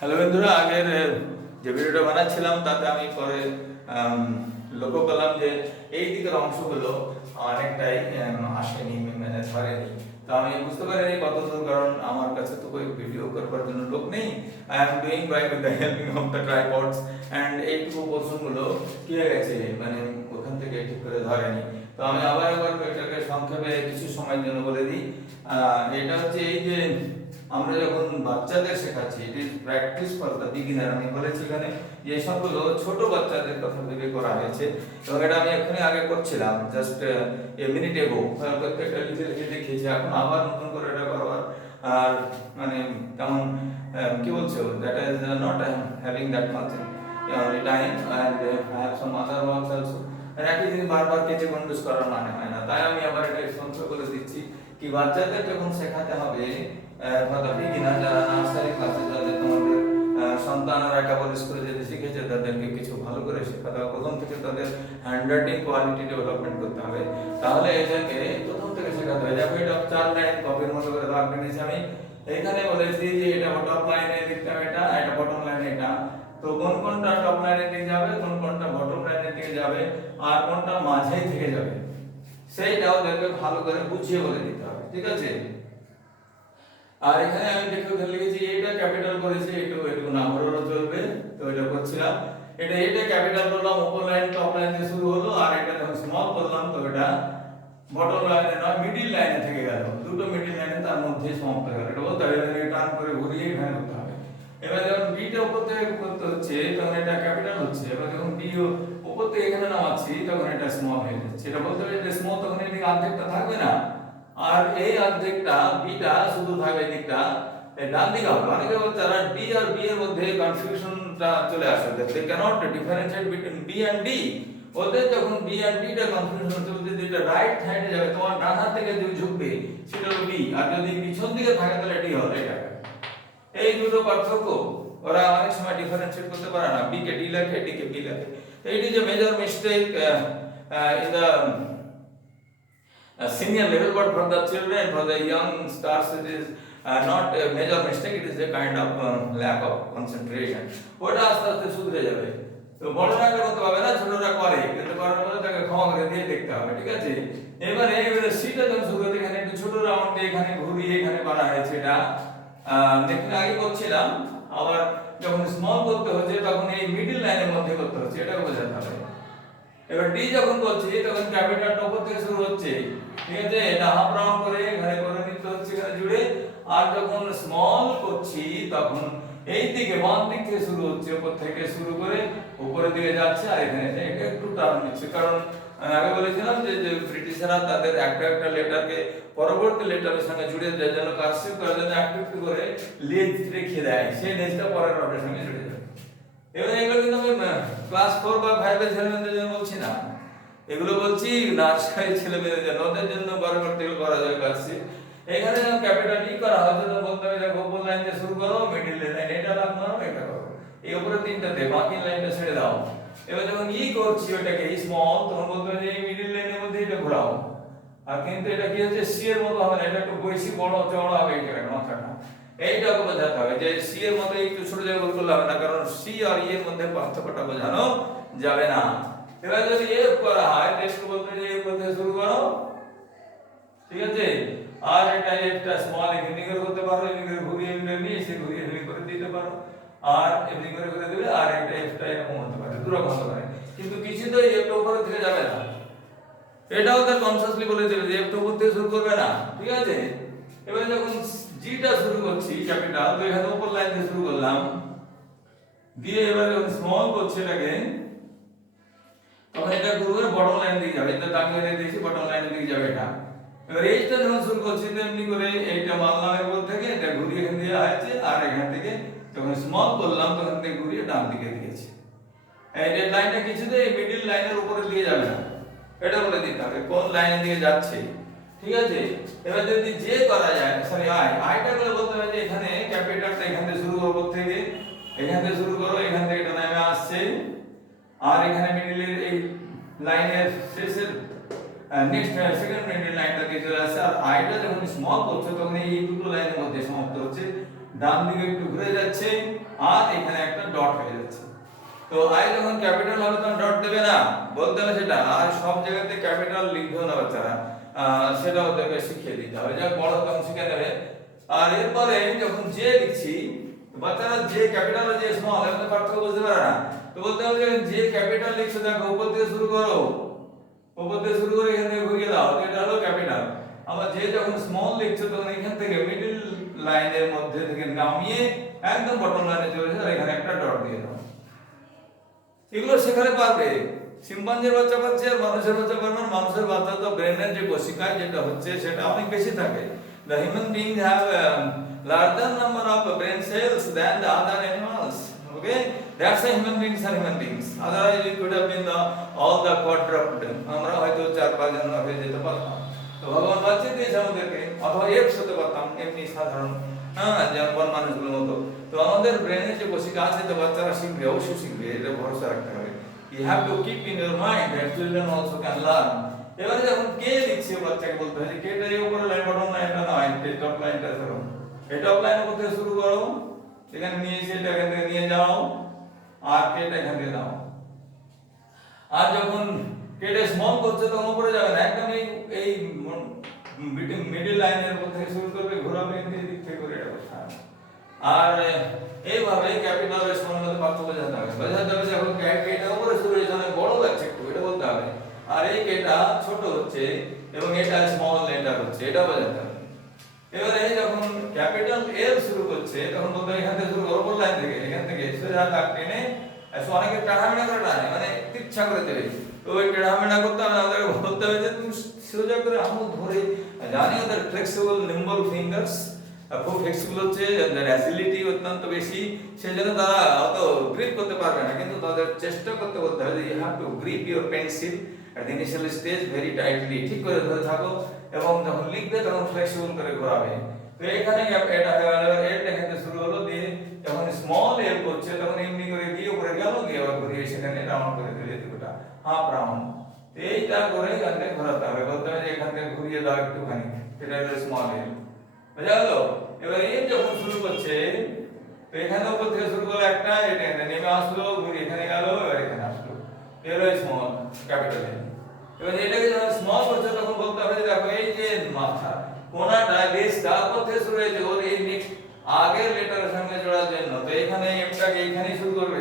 Hello বন্ধুরা, আগের যে ভিডিওটা বানাচ্ছিলাম তাতে আমি পরে লক্ষ্য করলাম যে এই দিকের অংশগুলো অনেকটাই আসেনি, মানে ধরেনি। তো আমি বুঝতে পারিনি কত দূর, কারণ আমার কাছে তো કોઈ ভিডিও করবার জন্য লোক নেই। I am doing by with the helping of the tripods and এইটুকু পোর্শনগুলো কি হয়ে গেছে, মানে ওখান থেকে ঠিক করে ধরেনি। তো আমি আবার এটাকে সংক্ষেপে কিছু সময়ের জন্য বলে দিই। এটা হচ্ছে এই যে আমরা যখন বাচ্চাদের শেখাচ্ছি, it is practice for the beginner. আমি বলেছি এখানে যে সবগুলো ছোট বাচ্চাদের কথা ভেবে করা হয়েছে, এবং এটা আমি এখনই আগে করছিলাম, জাস্ট এ মিনিট এগো প্রত্যেকটা লিখে লিখে দেখিয়েছি। এখন আবার নতুন করে এটা করবার আর মানে তেমন কি বলছো, that is not having that much time and I have some other works also. একই জিনিস বারবার কেচে কনফিউজ করার মানে হয় না, তাই আমি আবার এটা সংক্ষেপে বলে দিচ্ছি কি বাচ্চাদের যখন শেখাতে হবে বিগিনার, যারা নার্সারি ক্লাসে যাদের তোমাদের সন্তানরা কেবল স্কুলে যেতে শিখেছে, তাদেরকে কিছু ভালো করে শেখাতে হবে। প্রথম থেকে তাদের হ্যান্ডরাইটিং কোয়ালিটি ডেভেলপমেন্ট করতে হবে, তাহলে এদেরকে প্রথম থেকে শেখাতে হবে। দেখো এটা 4 লাইন কপির মতো করে দাগ নিয়েছি আমি। এখানে বলেছি যে এটা টপ লাইনে লিখতে হবে, এটা বটম লাইনে এটা। তো কোনটা টপ লাইনের দিকে যাবে, কোনটা বটম লাইনের দিকে যাবে, আর কোনটা মাঝে থেকে যাবে, সেইটাও ওদেরকে ভালো করে বুঝিয়ে বলে দিতে হবে, ঠিক আছে? আর এখানে আমি দেখে লিখেছি এটা ক্যাপিটাল করেছি, একটু না হলেও চলবে। তো এটা করছিলাম, এটা ক্যাপিটাল করলাম, উপর লাইন টপ লাইন দিয়ে শুরু হলো, আর এটা যখন স্মল করলাম তো এটা বটম লাইনে নয় মিডিল লাইনে থেকে গেল, দুটো মিডিল লাইনে তার মধ্যে সমাপ্ত হয়ে গেল। এটা বলতে হবে, টার্ন করে ঘুরিয়ে এখানে করতে হবে। এবার যখন বিটা উপর থেকে করতে হচ্ছে তখন এটা ক্যাপিটাল হচ্ছে, এবার যখন বি উপর থেকে এখানে নামাচ্ছি তখন এটা স্মল হয়ে যাচ্ছে। এটা বলতে হবে যে স্মল তখন এদিকে অর্ধেকটা থাকবে না, আর এই অর্ধেকটা বিটা শুধু থাকবে এদিকটা ডান দিকে হবে। অনেকে বাচ্চারা ডি আর বি এর মধ্যে কনফিউশনটা চলে আসে, they can't differentiate between B and D. ওদের যখন বি এন্ড ডি টা কনফিউশন চলছে, যেটা রাইট সাইডে যাবে, তোমার ডান হাত থেকে যে ঝুঁকবে সেটা হলো বি, আর যদি পিছন দিকে থাকে তাহলে ডি হবে। এটা এই দুটো পার্থক্য, ওরা অনেক সময় ডিফারেন্সিয়েট করতে পারে না, বি কে ডি লেখে, ডি কে বি লেখে। It is a major mistake in the senior level, but for the children, for the young stars, it is not a major mistake, it is a kind of lack of concentration. ওটা আস্তে আস্তে শুধরে যাবে। তো বড়রা করতে হবে না, ছোটরা করে, কিন্তু করার পরে তাকে ক্ষমা করে দিয়ে দেখতে হবে, ঠিক আছে? এবারে সিটা যখন শুরু হতে, এখানে একটু ছোট রাউন্ড দিয়ে এখানে ঘুরিয়ে এখানে করা হয়েছে। এটা দেখুন আগে করছিলাম, আবার যখন স্মল করতে হচ্ছে তখন এই মিডল লাইনের মধ্যে করতে হচ্ছে, এটা বোঝাতে হবে। এবার ডি যখন করছি তখন ক্যাপিটালটা উপর থেকে শুরু হচ্ছে, ঠিক আছে? এটা হাফ রাউন্ড করে এখানে করে নিতে হচ্ছে এখানে জুড়ে। আর যখন স্মল করছি তখন এই দিকে বাম দিক থেকে শুরু হচ্ছে, উপর থেকে শুরু করে উপরের দিকে যাচ্ছে, আর এখানে এটা একটু টার্ন নিচ্ছে। কারণ আমি আগে বলেছিলাম যে ব্রিটিশরা তাদের একটা লেটারকে পরবর্তী লেটারের সঙ্গে জুড়ে দেয়, যেন কারসিভ করার জন্য একটু করে লেজ রেখে দেয়, সেই লেজটা পরের ওয়ার্ডের সঙ্গে জুড়ে যাবে। এবার এগুলো কিন্তু আমি ক্লাস 4 বা 5 এর ছেলেমেয়েদের জন্য বলছি না, এগুলো বলছি নার্সারি ছেলেমেয়েদের জন্য, ওদের জন্য পরবর্তী করা যায় কারসিভ। এখানে যখন ক্যাপিটাল ই করা হয় তখন বলতে হবে দেখো উপর লাইন দিয়ে শুরু করো, মিডল লাইন এটা লাগানো, এটা করো, এই উপরে তিনটাতে বাকি লাইনটা ছেড়ে দাও। এবার যখন ই করছি ওটাকে স্মল, তখন বলতে হবে যে এই মিডল লাইনের মধ্যে এটা ঘোরাও। আর কিন্তু এটা কি হচ্ছে, সি এর মতো হবে না, এটা একটু বেশি বড় চওড়া হবে, এই জায়গাটা মাথাটা এইটাকে বোঝাতে হবে যে সি এর মধ্যে একটু ছোট জায়গা করলে হবে না, কারণ সি আর ই এর মধ্যে পার্থক্যটা বোঝানো যাবে না। এবার যদি এফ করা হয় টেস্ট বলতে যে এফ করতে শুরু করো, ঠিক আছে? আর এটা একটা স্মল এখানে করতে পারো, এদিকে ঘুরিয়ে নিয়ে এসে ঘুরিয়ে করে দিতে পারো, আর এদিকে করে দিলে, আর একটা এফটা এরকম হতে পারে, দুরকম হতে পারে, কিন্তু কিছু তো এফটা উপরে থেকে যাবে না। এটাও তার কনসিয়াসলি বলে দেবে যে এফটা উপর থেকে শুরু করবে না, ঠিক আছে? এবার যখন জিটা শুরু করছি ক্যাপিটাল, তো এখানে উপর লাইন দিয়ে শুরু করলাম, দিয়ে এবার যখন স্মল করছি এটাকে, তখন এটা ঘুরে বটম লাইন দিকে যাবে, এটা দাগ মেরে দিয়েছি, বটম লাইনের দিকে যাবে এটা। এবার এইটা যখন শুরু করছি তেমনি করে এইটা মারলাম এর উপর থেকে, এটা ঘুরিয়ে এখান দিয়ে আসছে, আর এখান থেকে যখন স্মল করলাম তখন থেকে ঘুরিয়ে ডান দিকে দিয়েছি। এই যে লাইনটা কিছুতে এই মিডল লাইনের উপরের দিকে যাবে না, এটা বলে দিতে হবে কোন লাইনের দিকে যাচ্ছে, ঠিক আছে? এবার যদি যে করা যায়, সরি আইটা করে বলতে হবে যে এখানে ক্যাপিটালটা এখান থেকে শুরু করব, থেকে এখান থেকে শুরু করো, এখান থেকে এটা নামে আসছে, আর এখানে মিডলের এই লাইনের শেষের নেক্সট সেকেন্ড মিডল লাইনটা দিয়ে চলে আসছে। আর আইটা যখন স্মল করছো তখন এই দুটো লাইনের মধ্যে সমাপ্ত হচ্ছে, ডান দিকে একটু ঘুরে যাচ্ছে আর এখানে একটা ডট হয়ে যাচ্ছে। তো আই যখন ক্যাপিটাল হবে তখন ডট দেবে না, বলতে হবে সেটা। আর সব জায়গাতে ক্যাপিটাল লিখবেও না বাচ্চারা, সেটাও ওদেরকে শিখিয়ে দিতে হবে, যা বড় তখন শিখে নেবে। আর এরপরে যখন যে লিখছি, বাচ্চারা যে ক্যাপিটাল যে স্মল এর মধ্যে পার্থক্য বুঝতে পারে না। তো বলতে হবে যে ক্যাপিটাল লিখছো দেখো উপর থেকে শুরু করো, উপর থেকে শুরু করে এখান থেকে ঘুরিয়ে দাও, এটা হলো ক্যাপিটাল। আবার যে যখন স্মল লিখছো তখন এখান থেকে মিডল লাইনের মধ্যে থেকে নামিয়ে একদম বটম লাইনে চলে যাও, এখানে একটা ডট দিয়ে দাও। এগুলো শেখালে পারবে। শিম্পাঞ্জির বাচ্চা পাচ্ছে আর মানুষের বাচ্চা পারবে না। মানুষের বাচ্চা তো ব্রেনের যে কোশিকা যেটা হচ্ছে সেটা অনেক বেশি থাকে। The human beings have a larger number of brain cells than the other animals. Okay, that's why human beings are human beings. Otherwise, it could have been all the quadruped. আমরা হয়তো 4-5 জন হয়ে যেতে পারতাম। তো ভগবান বাঁচিয়ে দিয়েছে আমাদেরকে, অথবা এপস হতে পারতাম এমনি সাধারণ, যেমন মানুষগুলোর মতো। তো আমাদের ব্রেনে যে কোশিকা আছে, তো বাচ্চারা শিখবে, অবশ্যই শিখবে, এটা ভরসা রাখতে হবে। You have to keep in your mind that children also can learn. এবারে যখন কে লিখছে বাচ্চাকে বলতে হয় যে কেটার উপরে লাইন বটম লাইনটা নয়, এই টপ লাইনটা ধরো, এই টপ লাইন করতে শুরু করো, এখানে নিয়ে এসে এটা এখান থেকে নিয়ে যাও আর কেটা এখান থেকে দাও। আর যখন কেটে স্মল করছে তখন উপরে যাবে না, একদম এই মিডল লাইনের উপর থেকে শুরু করবে, ঘোরাবে এই দিক থেকে করে এটা করতে হবে। আর এইভাবে ক্যাপিটাল আর স্মল মধ্যে পার্থক্য বোঝাতে হবে। বোঝাতে হবে যখন কেটা উপরে শুরু হয়েছে অনেক বড় লাগছে একটু, এটা বলতে হবে। আর এই কেটা ছোট হচ্ছে এবং এটা স্মল লেটার হচ্ছে, এটা বোঝাতে হবে। এবারে যখন ক্যাপিটাল এল শুরু করছে তখন বলতে হবে এখান থেকে শুরু করো, উপর লাইন থেকে, এখান থেকে সোজা দাগ টেনে, অনেকে টানামেনা করে টানে, মানে ইচ্ছা করে দেবে। তো ওই টানামেনা করতে হবে, আমাদেরকে বলতে হবে যে তুমি সোজা করে আঙুল ধরে, জানি ওদের ফ্লেক্সিবল নিম্বল ফিঙ্গার্স খুব ফ্লেক্সিবল হচ্ছে, অ্যাজিলিটি অত্যন্ত বেশি, সেজন্য তারা অত গ্রিপ করতে পারবে না, কিন্তু তাদের চেষ্টা করতে বলতে হবে যে you have to grip your pencil at the initial stage very tightly, ঠিক করে ধরে থাকো, এবং যখন লিখবে তখন ফ্লেক্সিবল করে ঘোরাবে। তো এখানে এটা এল দেখাতে শুরু হলো, দিয়ে যখন স্মল এল করছে তখন এমনি করে দিয়ে উপরে গেল, গিয়ে আবার ঘুরিয়ে সেখানে রাউন্ড করে দিলে দুটোটা হাফ রাউন্ড। এইটা করে এখান থেকে ঘোরাতে হবে, বলতে হবে যে এখান থেকে ঘুরিয়ে দাও একটুখানি, এটা হলো স্মল এল, বুঝা গেল? এবার এল যখন শুরু করছে তো এখানে উপর থেকে শুরু করলো একটা, এটা নেমে আসলো, ঘুরে এখানে গেল, এবার এখানে আসলো, এর স্মল ক্যাপিটাল এল। এবার এটাকে যখন স্মল করছে তখন বলতে হবে যে দেখো এই যে মাথা কোনাটা লেজটা উপর থেকে শুরু হয়েছে, ওর এই নেক্সট আগের লেটারের সঙ্গে জোড়ার জন্য, তো এখানে এমটাকে এখানেই শুরু করবে,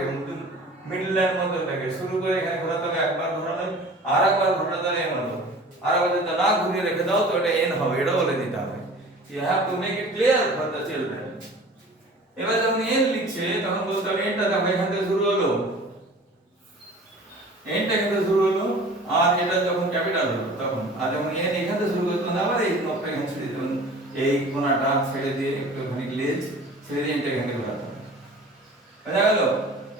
মিডল লাইন মধ্যে থেকে শুরু করে এখানে ঘোরাতে হবে, একবার ঘোরালে আর একবার ঘোরাতে হবে, এম হলো। আর একবার যদি না ঘুরিয়ে রেখে দাও তো এটা এন হবে, এটা বলে দিতে হবে। You have to make it clear for the children. এবার যখন এন লিখছে তখন বলতে হবে এনটা দেখো এখান থেকে শুরু হলো, এনটা এখান থেকে শুরু হলো, আর এটা যখন ক্যাপিটাল হলো তখন, আর যখন এন এখান থেকে শুরু করতো না, আবার এই নখটা এখানে ছেড়ে দিতে, এই কোনাটা ছেড়ে দিয়ে একটুখানি লেজ ছেড়ে দিয়ে এনটা এখানে ঘোরাতে হবে, বুঝা গেল?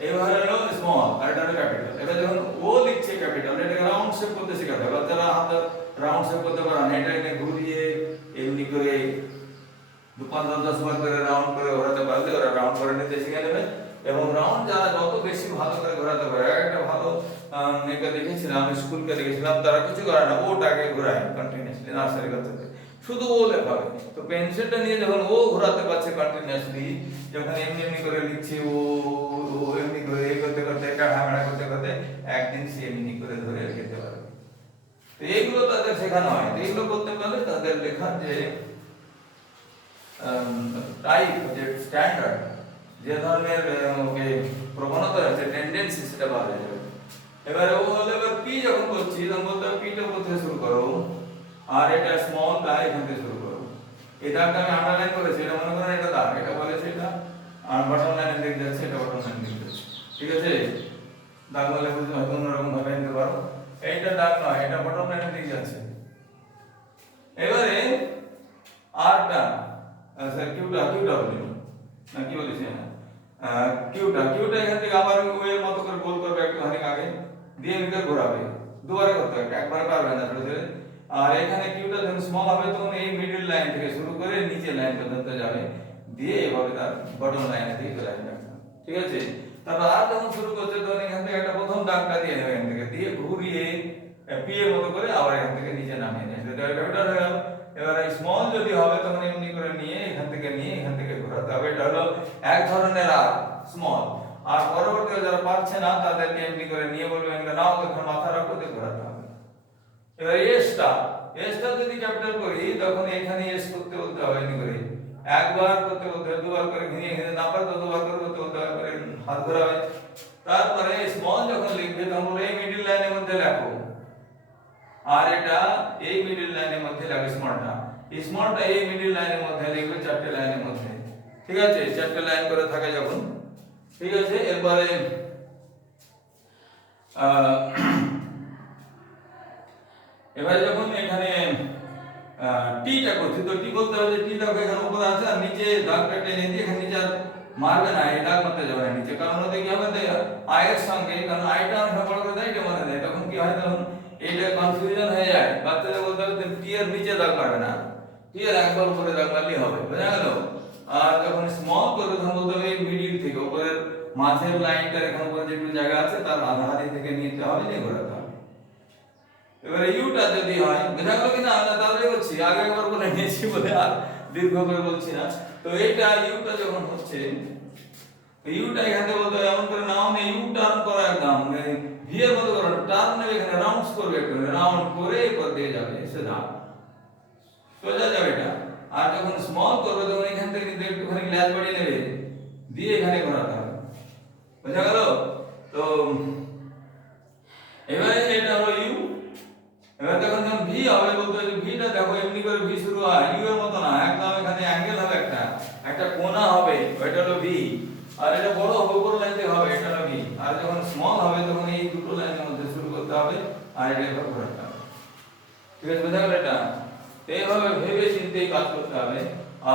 এবার হলো স্মল আর এটা হলো ক্যাপিটাল। এবার যখন ও লিখছে ক্যাপিটাল, এটাকে রাউন্ড শেপ করতে শেখাতে হবে, বাচ্চারা হাত রাউন্ড শেপ করতে পারে না, এটা ঘুরিয়ে এমনি করে 5-10 বার করে রাউন্ড করে ঘোরাতে পারলে ওরা রাউন্ড করে নিতে শিখে নেবে। এবং রাউন্ড যারা যত বেশি ভালো করে ঘোরাতে পারে, একটা ভালো মেয়েকে দেখেছিলাম, স্কুলকে দেখেছিলাম, তারা কিছু করে না, ওটাকে ঘোরায় কন্টিনিউয়াসলি নার্সারি করতে, শুধু ও লেখাবে। তো পেন্সিলটা নিয়ে যখন ও ঘোরাতে পারছে কন্টিনিউয়াসলি, যখন এমনি এমনি করে লিখছে, ও এমনি করে এই করতে করতে কাঠামেড়া করতে করতে একদিন সে এমনি করে ধরে লিখতে পারবে। তো এইগুলো তাদের শেখানো হয়। এইগুলো করতে পারলে তাদের লেখার যে টাইপ, যে স্ট্যান্ডার্ড, যে ধরনের প্রবণতা আছে, টেন্ডেন্সি, সেটা পাওয়া যাবে। এবারে ও হলো, এবার পি যখন বলছি তখন বলতে হবে পিটা করতে শুরু করো, আর এটা স্মল দাগ এখান থেকে শুরু করো। এই দাগটা আমি আন্ডারলাইন করেছি, এটা মনে করেন এটা দাগ, এটা বলেছে এটা, আর বটম লাইনের দিকে যাচ্ছে, এটা বটম লাইন দিকে যাচ্ছে, ঠিক আছে? দাগ বলে বুঝতে হয়তো অন্যরকম ভাবে নিতে পারো, এইটা দাগ নয়, এটা বটম লাইনের দিকে যাচ্ছে। এবারে আরটা স্যার কিউটা বলি না, কি বলিস কিউটা এখান থেকে আবার ওয়ের মতো করে গোল করবে একটুখানি আগে, দিয়ে ভিতরে ঘোরাবে, দুবারে করতে হবে, একবারে পারবে না ধরে ধরে। আর এখানে কিউটা যখন স্মল হবে তখন এই মিডল লাইন থেকে শুরু করে নিচে লাইন পর্যন্ত যাবে, দিয়ে এভাবে তার বটম লাইনে দিয়ে চলে আসবে, ঠিক আছে? তারপর আর যখন শুরু করছে তখন এখান থেকে একটা প্রথম দাগটা দিয়ে নেবে, এখান থেকে দিয়ে ঘুরিয়ে পি এর মতো করে আবার এখান থেকে নিচে নামিয়ে নিয়ে আসবে, ক্যাপিটাল হয়ে গেল। এবার স্মল যদি হবে তখন এমনি করে নিয়ে এখান থেকে ঘোরাতে হবে। এটা হলো এক ধরনের আর স্মল। আর পরবর্তীতে যারা পারছে না তাদেরকে এমনি করে নিয়ে বলবেন নাও এখানে মাথা রাখো দিয়ে ঘোরাতে হবে। এবার এসটা যদি ক্যাপিটাল করি তখন এখানে এস করতে বলতে হবে এমনি করে, একবার করতে বলতে হবে, দুবার করে ঘিরে ঘিরে না পারে তো দুবার করে করতে বলতে হবে, হাত ঘোরাবে। তারপরে স্মল যখন লিখবে তখন এই মিডল লাইনের মধ্যে লেখো, আর এটা এই মিডল লাইনের মধ্যে লেখো স্মলটা এই মিডল লাইনের মধ্যে লিখবে, চারটে লাইনের মধ্যে, ঠিক আছে? চারটে লাইন করে থাকে যখন, ঠিক আছে? এরপরে এবারে যখন এখানে টিটা করছি তো টি বলতে হবে যে টিটা এখানে উপরে আছে আর নিচে দাগটা টেনে দিয়ে এখানে নিচে আর মারবে না, এই দাগ মারতে যাবে না নিচে, কারণ ওতে কি হবে আয়ের সঙ্গে, কারণ আইটা আমরা বড় করে দেয় এটা মনে দেয়, তখন কি হয় তখন এইটা কনফিউশন হয়ে যায়। বাচ্চাদের বলতে হবে টি এর নিচে দাগ মারবে না, টি এর একবার উপরে দাগ মারলেই হবে, বোঝা গেল? আর যখন স্মল করবে তখন বলতে হবে এই মিডিল থেকে উপরের মাঝের লাইনটার এখানে উপরে যেটুকু জায়গা আছে তার আধা হাতি থেকে নিতে হবে, নিয়ে ঘোরাতে হবে। এবারে ইউটা যদি হয়, বোঝা গেল কিনা? আমরা তাহলে বলছি আগে একবার বলে নিয়েছি বলে আর দীর্ঘ করে বলছি না। তো এইটা ইউটা যখন হচ্ছে, ইউটা এখানে বলতে হবে এমন করে নাও না ইউ টার্ন করা, একদম ভি এর মতো করো, টার্ন নেবে এখানে রাউন্ডস করবে, একটু রাউন্ড করে এরপর দিয়ে যাবে, এসে দাও সোজা যাবে এটা। আর যখন স্মল করবে তখন এখান থেকে কিন্তু একটুখানি গ্লাস বাড়িয়ে নেবে, দিয়ে এখানে ঘোরাতে হবে, বোঝা গেল? তো এবারে এটা হলো ইউ। এবার যখন ভি হবে বলতে হবে ভিটা দেখো এমনি করে ভি শুরু হয়, ইউ এর মতো না, একদম এখানে অ্যাঙ্গেল হবে, একটা কোণা হবে, ওইটা হলো ভি। আর এটা বড় হবে উপর লাইন থেকে হবে, এটা হলো ভি। আর যখন স্মল হবে তখন এই দুটো লাইনের মধ্যে শুরু করতে হবে আর এটা এভাবে ঘোরাতে হবে, ঠিক আছে? বোঝা গেল? এটা এইভাবে ভেবে চিন্তেই কাজ করতে হবে।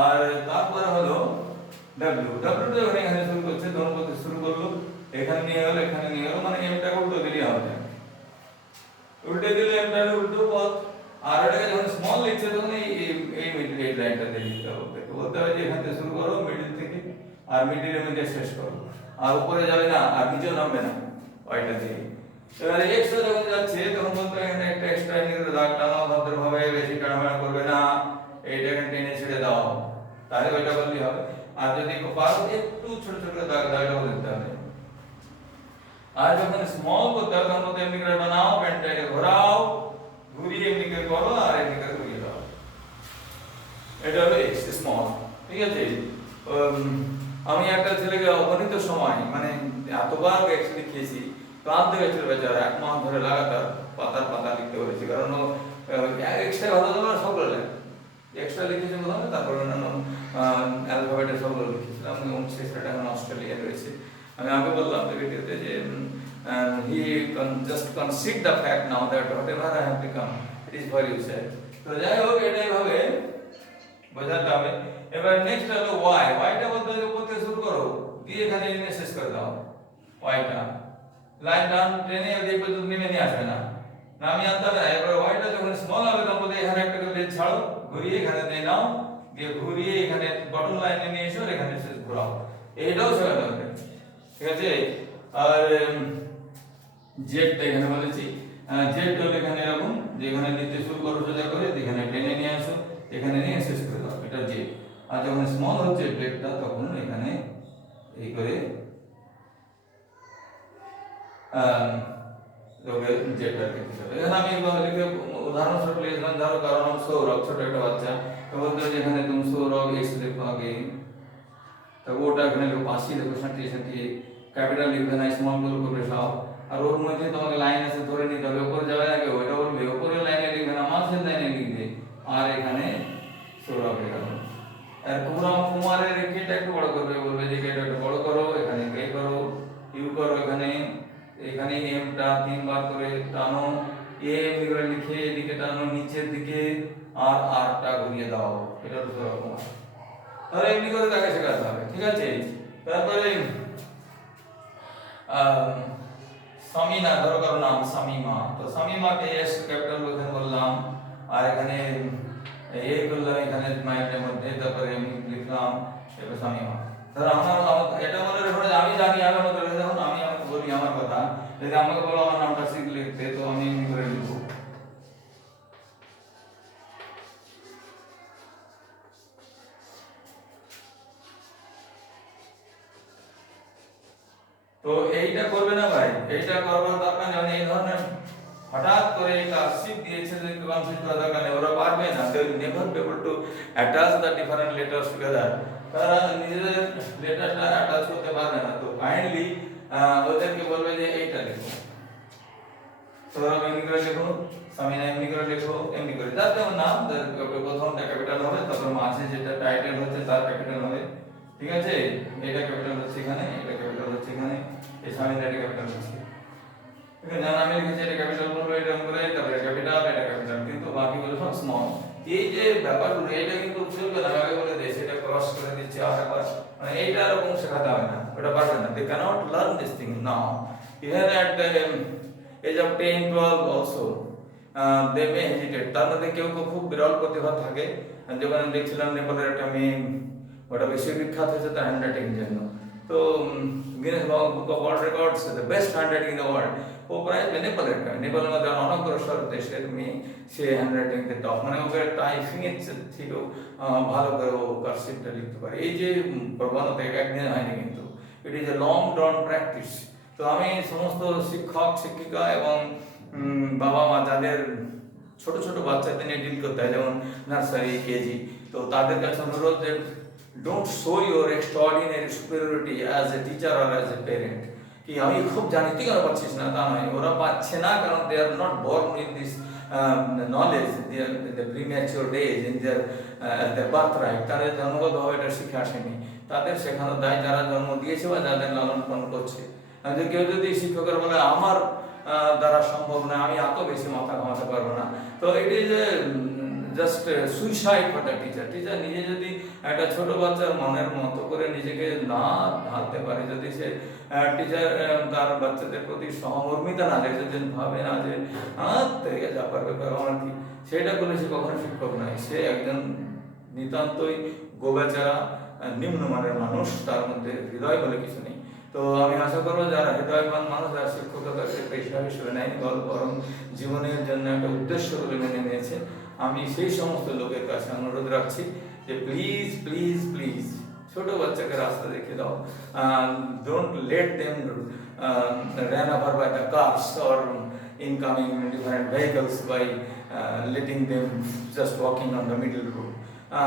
আর তারপরে হলো ডব্লিউ। ডব্লিউ যখন এখানে শুরু করছে তখন বলতে শুরু করলো, এখানে নিয়ে গেল, এখানে নিয়ে গেল, মানে এমটা উল্টো দিলেই হবে, উল্টে দিলে এমটা উল্টো পথ। আর এটাকে যখন স্মল লিখছে তখন এই মিডল এই লাইনটা দিয়ে লিখতে হবে, তো বলতে হবে যে এখান থেকে শুরু করো মিডল থেকে, আর মিডলের মধ্যে শেষ করো, আর উপরে যাবে না আর নিচে নামবে না ওইটা দিয়ে। এবারে এক্সট্রা যখন যাচ্ছে তখন বলতে হবে এখানে একটা এক্সট্রা ইঞ্জিনের দাগ টানাও ভদ্রভাবে, বেশি টানামানা করবে না, এইটাকে টেনে ছেড়ে দাও, তাহলে ওইটা করলেই হবে। আর যদি পারো একটু ছোট ছোট দাগটাও দিতে হবে। আর যখন স্মল করতে হবে তখন এমনি করে বানাও, প্যান্টটাকে ঘোরাও, ঘুরিয়ে এমনি করে করো আর এমনি করে ঘুরিয়ে দাও, এটা হলো এক্স স্মল, ঠিক আছে? আমি একটা ছেলেকে অগণিত সময় মানে এতবার এক্স লিখিয়েছি, ক্লান্ত গেছিল বেচারা, এক মাস ধরে লাগাতার পাতা লিখতে বলেছি, কারণ এক্সট্রা ভালো ভালো সবগুলো লেখা, এক্সট্রা লিখেছি প্রথমে, তারপর অন্যান্য অ্যালফাবেটের সবগুলো লিখেছিলাম। এবং সেটা এখন অস্ট্রেলিয়া রয়েছে। আমি আগে বললাম যে ভিডিওতে যে he just concede the fact now that whatever I have become it is for you said। তো যাই হোক এটাই ভাবে বোঝাতে হবে। এবার নেক্সট হলো ওয়াই। ওয়াইটা বলতে হবে উপর থেকে শুরু করো দিয়ে এখানে এনে শেষ করে দাও, ওয়াইটা লাইন ডান টেনে এই পর্যন্ত নেমে নিয়ে আসবে না, নামিয়ে আনতে হবে। এবার ওয়াইটা যখন স্মল হবে তখন বলতে এখানে একটা করে ছাড়ো, ঘুরিয়ে এখানে দিয়ে নাও, দিয়ে ঘুরিয়ে এখানে বটম লাইনে নিয়ে এসো, এখানে শেষ ঘোরাও, এইটাও শেখাতে হবে, ঠিক আছে? আর জেডটা এখানে বলেছি, জেড হলো এখানে এরকম যে এখানে নিতে শুরু করো সোজা করে, এখানে টেনে নিয়ে আসো, এখানে নিয়ে শেষ করে দাও, এটা জেড। আর যখন স্মল হচ্ছে ব্রেকটা তখন এখানে এই করে জেডটা লিখতে হবে। এখানে আমি লিখে উদাহরণস্বরূপ লিখলাম, ধরো কারণ সৌরভ ছোট একটা বাচ্চা, তো বলতে হবে যেখানে তুমি সৌরভ এক্স লিখো আগে, তো ওটা এখানে লিখো 80 লিখো, 60 ক্যাপিটাল লিখবে না, স্মল করবে সব। আর ওর মধ্যে তোমাকে লাইন আছে ধরে নিতে হবে, উপরে যাবে না কেউ, এটা বলবে উপরের লাইনে লিখবে না, মাঝের লাইনে লিখবে, আর এখানে সৌরভ লিখবে। আর কুমারের কেটা একটু বড় করবে, বলবে যে এটা একটু বড় করো, এখানে কে করো, ইউ করো, এখানে এমটা 3 বার করে টানো, এ এমনি করে লিখে এদিকে টানো নিচের দিকে, আর আরটা ঘুরিয়ে দাও, এটা তো সৌরভ কুমার। তাহলে এমনি করে তাকে শেখাতে হবে, ঠিক আছে? তারপরে সামিনা, ধরো কারো নাম সামিমা, তো সামিমাকে এস ক্যাপিটাল এখানে বললাম, আর এখানে এই করলাম এখানে মাইন্ডের মধ্যে, তারপরে আমি লিখলাম এবার সামিমা। ধরো আমার এটা মনে রেখো যে আমি জানি, আমি মনে রেখে যখন আমি আমাকে বলি আমার কথা, যদি আমাকে বলো আমার নামটা ঠিক লিখতে, তো আমি এমনি করে লিখবো। তো এইটা করবে না ভাই, এইটা করবার দরকার নেই। মানে এই ধরনের হঠাৎ করে একটা শিপ দিয়েছে যে কনফিউজ করা দরকার নেই, ওরা পারবে না, they will never be able to attach the different letters together, তারা নিজেদের লেটারটা অ্যাটাচ করতে পারবে না। তো কাইন্ডলি ওদেরকে বলবে যে এইটা লেখো, তোমরা এমনি করে লেখো, সামিনা এমনি করে লেখো, এমনি করে যার যেমন নাম, প্রথমটা ক্যাপিটাল হবে, তারপর মাঝে যেটা টাইটেল হচ্ছে তার ক্যাপিটাল হবে, ঠিক আছে? এটা ক্যাপিটাল হচ্ছে এখানে, এটা ক্যাপিটাল হচ্ছে এখানে, এই সামিনা এটা ক্যাপিটাল হচ্ছে এখানে, আমি লিখেছি এটা ক্যাপিটাল বলবো এরকম করে, তারপরে ক্যাপিটাল, এটা ক্যাপিটাল, কিন্তু বাকিগুলো সব স্মল। এই যে ব্যাপারগুলো এটা কিন্তু চলবে না, আগে বলে দিয়েছে এটা ক্রস করে দিচ্ছে আর একবার, মানে এইটা এরকম শেখাতে হবে না, ওটা পারবে না, they can't learn this thing now even at age of 10 12 also they may hesitate. তার মধ্যে কেউ কেউ খুব বিরল প্রতিভা থাকে, যেমন আমি দেখছিলাম নেপালের একটা মেয়ে, ওটা বেশি বিখ্যাত হয়েছে তার হ্যান্ডরাইটিং এর জন্য। তো Guinness book of world records the best handwriting in the world, ও প্রায় নেপালের, নেপালের মধ্যে অনগ্রসর দেশের মেয়ে, সে হ্যান্ডরাইটিং তে টপ, মানে ওকে টাইপিং এর থেকেও ভালো করে ও কার্সিভটা লিখতে পারে। এই যে প্রবণতা একদিন হয়নি, কিন্তু it is a long ড্রন practice. তো আমি সমস্ত শিক্ষক শিক্ষিকা এবং বাবা মা যাদের ছোট ছোট বাচ্চাদের নিয়ে ডিল করতে হয়, যেমন নার্সারি কেজি, তো তাদের কাছে অনুরোধ যে don't show your extraordinary superiority as a teacher or as a parent, কি আমি খুব জানি তুই কেন পাচ্ছিস না, তা নয়, ওরা পাচ্ছে না কারণ they are not born with this knowledge, the premature days in their birthright, তাদের জন্মগতভাবে এটা শিখে আসেনি, তাদের শেখানো দায় যারা জন্ম দিয়েছে বা যাদের লালন পালন করছে। কেউ যদি শিক্ষকের বলে আমার দ্বারা সম্ভব না, আমি এত বেশি মাথা ঘামাতে পারবো না, তো it is just suicide for the teacher. Teacher নিজে যদি একটা ছোট বাচ্চার মনের মতো করে নিজেকে না ঢালতে পারে, যদি সে টিচার তার বাচ্চাদের প্রতি সহমর্মিতা না দেখে, যদি ভাবে না যে থেকে যা পারবে আমার কি, সেটা করলে সে কখনো শিক্ষক নয়, সে একজন নিতান্তই গোবেচারা নিম্নমানের মানুষ, তার মধ্যে হৃদয় বলে কিছু নেই। তো আমি আশা করবো যারা হৃদয়বান মানুষ, যারা শিক্ষকতাকে পেশা হিসেবে নেয়নি, বরং জীবনের জন্য একটা উদ্দেশ্য বলে মেনে নিয়েছে, আমি সেই সমস্ত লোকের কাছে অনুরোধ রাখছি যে প্লিজ প্লিজ প্লিজ ছোট বাচ্চাকে রাস্তা দেখে দাও, don't let them run over by the cars or incoming different vehicles by letting them just walking on the middle road.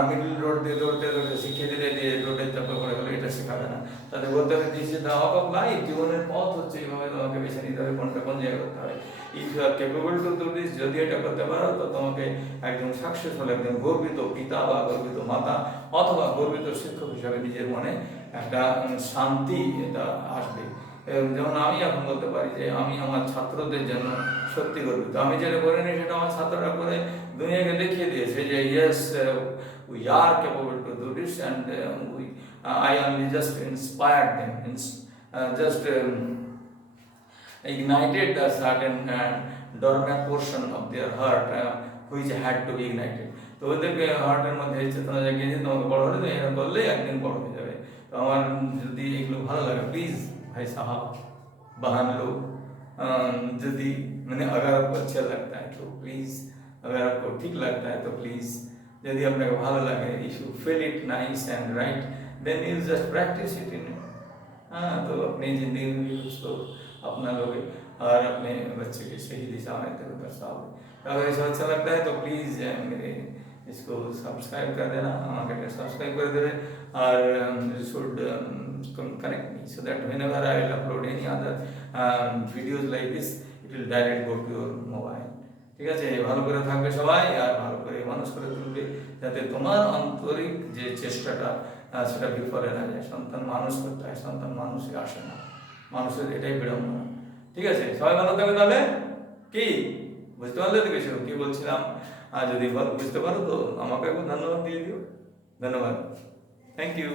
Middle road দিয়ে দৌড়তে দৌড়তে শিখিয়ে দিলে দিয়ে রোডের চাপে পড়ে গেলে, এটা শেখাবে না। তাদের বলতে হবে this is the walk of life, জীবনের পথ হচ্ছে এইভাবে তোমাকে বেছে নিতে হবে কোনটা কোন জায়গায় করতে হবে। If you are capable to do this, যদি এটা করতে পারো তো তোমাকে একজন সাকসেসফুল, একজন গর্বিত পিতা বা গর্বিত মাতা অথবা গর্বিত শিক্ষক হিসাবে নিজের মনে একটা শান্তি এটা আসবে। যেমন আমি এখন বলতে পারি যে আমি আমার ছাত্রদের জন্য সত্যি গর্বিত, আমি যেটা করিনি সেটা আমার ছাত্ররা করে দুনিয়াকে দেখিয়ে দিয়েছে যে yes we are capable to do this, and I only just inspired them, just ignited a certain dormant portion of their heart which had to be ignited. তো ওদেরকে হার্টের মধ্যে চেতনা জাগিয়ে দিয়ে তোমাকে বড় হলে এরকম করলে একদিন বড় হয়ে যাবে। তো আমার যদি এগুলো ভালো লাগে, প্লিজ भाई साहब बहन लोग, यदि मैंने अगर आपको अच्छा लगता है तो प्लीज़, अगर आपको ठीक लगता है तो प्लीज़, यदि आपने भालो लगे, if you feel it nice and right, then you just practise it in, हाँ, तो अपनी ज़िंदगी में भी उसको अपना लोगे और अपने बच्चे की सही दिशा में दर्शाओगे। अगर ऐसा अच्छा लगता है तो प्लीज़ मेरे इसको सब्सक्राइब कर देना, हमारे सब्सक्राइब कर देवे, और you should connect me so that whenever I will upload any other videos like this, it will directly go to your mobile. ঠিক আছে, ভালো করে থাকবে সবাই, আর ভালো করে মানুষ করে তুলবে, যাতে তোমার আন্তরিক যে চেষ্টাটা সেটা বিফলে না যায়। সন্তান মানুষ করতে হয়, সন্তান মানুষে আসে না, মানুষের এটাই বিড়ম্বনা। ঠিক আছে, সবাই ভালো থাকবে। তাহলে কি বুঝতে পারলে তো কিছু কি বলছিলাম? আর যদি বুঝতে পারো তো আমাকে একটু ধন্যবাদ দিয়ে দিও। ধন্যবাদ, থ্যাংক ইউ।